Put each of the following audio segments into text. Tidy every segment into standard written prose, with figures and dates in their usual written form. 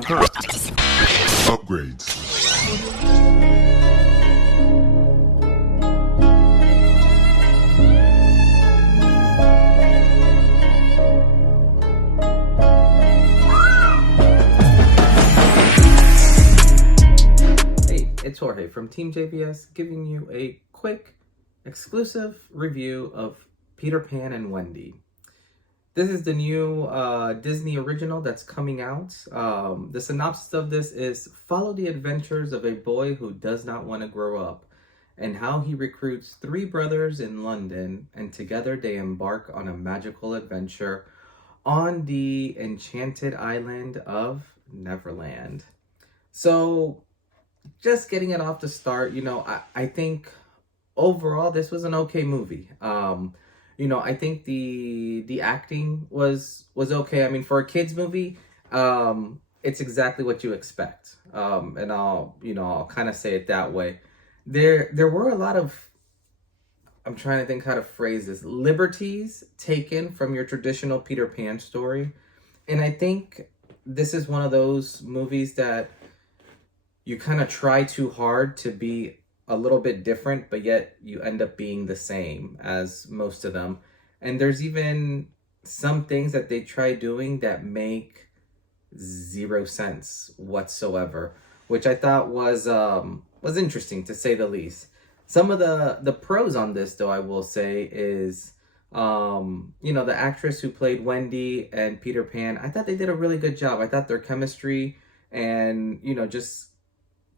Upgrades. Hey, it's Jorge from TeamJVS giving you a quick, exclusive review of Peter Pan and Wendy. This is the new Disney original that's coming out. The synopsis of this is: follow the adventures of a boy who does not want to grow up, and how he recruits three brothers in London, and together they embark on a magical adventure on the enchanted island of Neverland. So, just getting it off the start, I think overall this was an okay movie. I think the acting was okay. I mean, for a kids movie, it's exactly what you expect. And I'll kind of say it that way. There were a lot of, I'm trying to think how to phrase this, liberties taken from your traditional Peter Pan story. And I think this is one of those movies that you kind of try too hard to be a little bit different, but yet you end up being the same as most of them. And there's even some things that they try doing that make zero sense whatsoever, which I thought was interesting, to say the least. Some of the pros on this, though, I will say, is the actress who played Wendy and Peter Pan. I thought they did a really good job. I thought their chemistry and just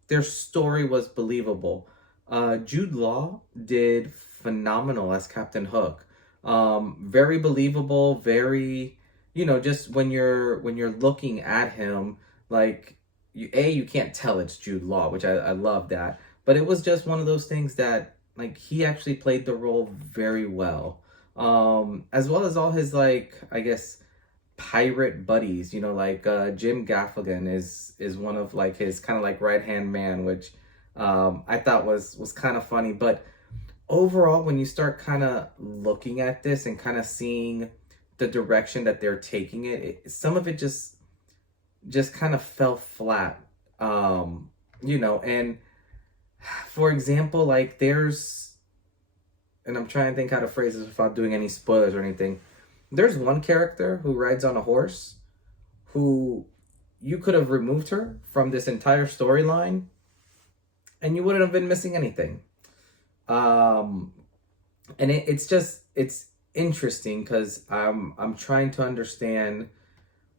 their story was believable. Jude Law did phenomenal as Captain Hook. Very believable, very, just when you're looking at him, like, you can't tell it's Jude Law, which I love that. But it was just one of those things that, like, he actually played the role very well. As well as all his, like, I guess, pirate buddies, Jim Gaffigan is one of, like, his kind of, like, right-hand man, which I thought was kind of funny. But overall, when you start kind of looking at this and kind of seeing the direction that they're taking some of it just kind of fell flat. And for example, like, and I'm trying to think how to phrase this without doing any spoilers or anything. There's one character who rides on a horse who you could have removed her from this entire storyline and you wouldn't have been missing anything. And it's interesting because I'm trying to understand,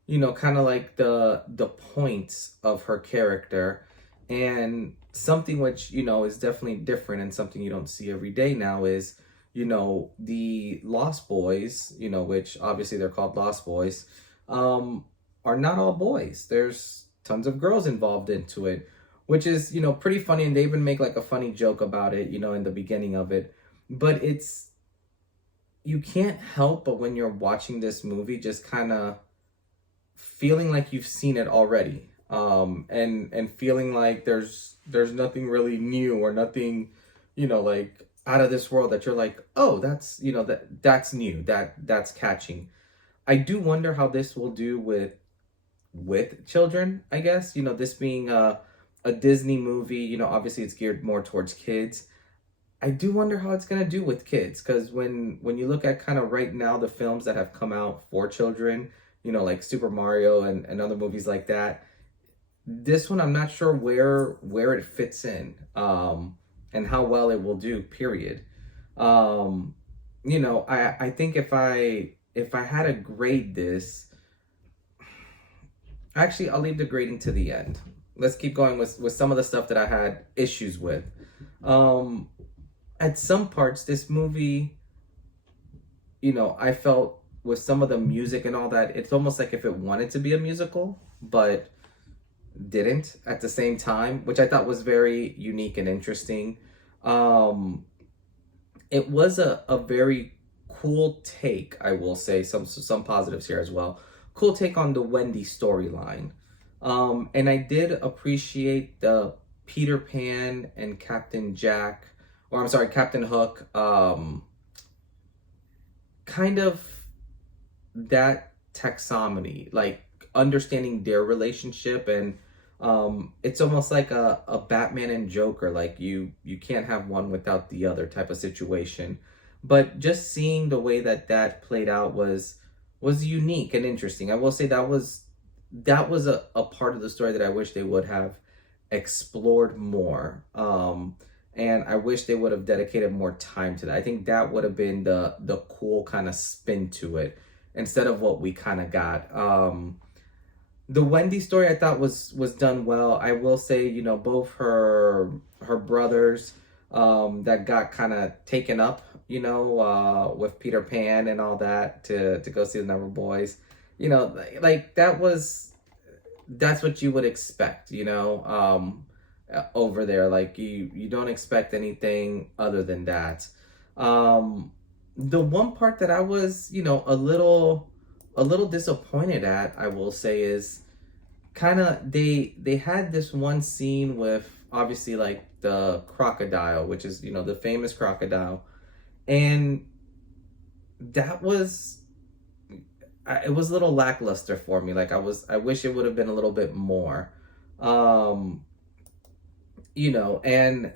kind of like the points of her character, and something which, is definitely different and something you don't see every day now is, the Lost Boys, which obviously they're called Lost Boys, are not all boys. There's tons of girls involved into it, which is, pretty funny. And they even make like a funny joke about it, in the beginning of it. But you can't help but when you're watching this movie, just kind of feeling like you've seen it already. And feeling like there's nothing really new or nothing, like out of this world that you're like, oh, that's, that's new, that's catching. I do wonder how this will do with children, I guess, this being a Disney movie, obviously it's geared more towards kids. I do wonder how it's going to do with kids, because when you look at kind of right now the films that have come out for children, like Super Mario and other movies like that, this one I'm not sure where it fits in, and how well it will do, period. I think if I had to grade this, actually I'll leave the grading to the end. Let's keep going with some of the stuff that I had issues with. At some parts, this movie, I felt with some of the music and all that, it's almost like if it wanted to be a musical, but didn't at the same time, which I thought was very unique and interesting. It was a very cool take, I will say, some positives here as well. Cool take on the Wendy storyline. And I did appreciate the Peter Pan and Captain Hook, kind of that taxonomy, like understanding their relationship, and it's almost like a Batman and Joker, like you can't have one without the other type of situation. But just seeing the way that that played out was unique and interesting. I will say that was a part of the story that I wish they would have explored more. And I wish they would have dedicated more time to that. I think that would have been the cool kind of spin to it instead of what we kind of got. The Wendy story I thought was done well. I will say, you know, both her brothers that got kind of taken up, you know, with Peter Pan and all that to go see the Never Boys. You know, like that's what you would expect, you know, over there. Like you don't expect anything other than that. The one part that I was, you know, a little disappointed at, I will say, is kind of they had this one scene with obviously like the crocodile, which is, you know, the famous crocodile, and that was it was a little lackluster for me. Like I wish it would have been a little bit more, you know, and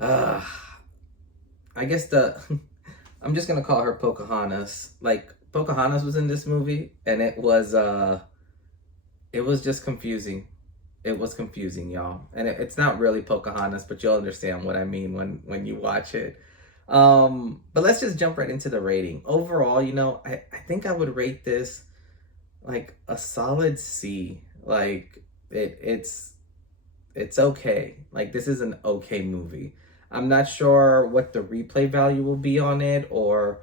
I guess I'm just gonna call her Pocahontas. Like Pocahontas was in this movie, and it was just confusing. It was confusing, y'all, and it's not really Pocahontas, but you'll understand what I mean when you watch it. But let's just jump right into the rating. Overall, you know, I think I would rate this like a solid C. Like it's okay. Like this is an okay movie. I'm not sure what the replay value will be on it or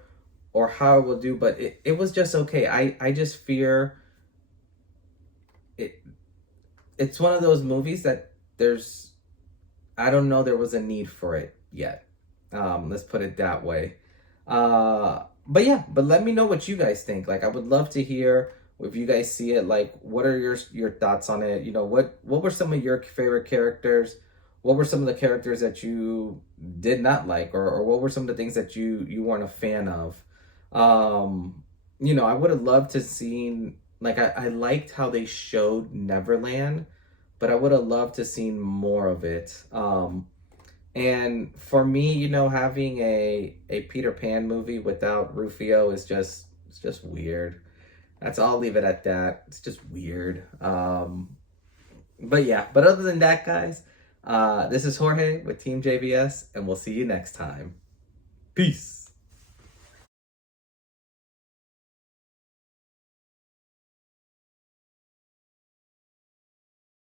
how it will do, but it was just okay. I just fear it's one of those movies that I don't know there was a need for it yet. Let's put it that way. But yeah, but let me know what you guys think. Like I would love to hear if you guys see it. Like what are your thoughts on it? You know, what were some of your favorite characters? What were some of the characters that you did not like, or what were some of the things that you weren't a fan of? You know, I would have loved to seen, like I liked how they showed Neverland, but I would have loved to seen more of it. And for me, you know, having a Peter Pan movie without Rufio is it's just weird. I'll leave it at that. It's just weird. But yeah, but other than that, guys, this is Jorge with TeamJVS, and we'll see you next time. Peace.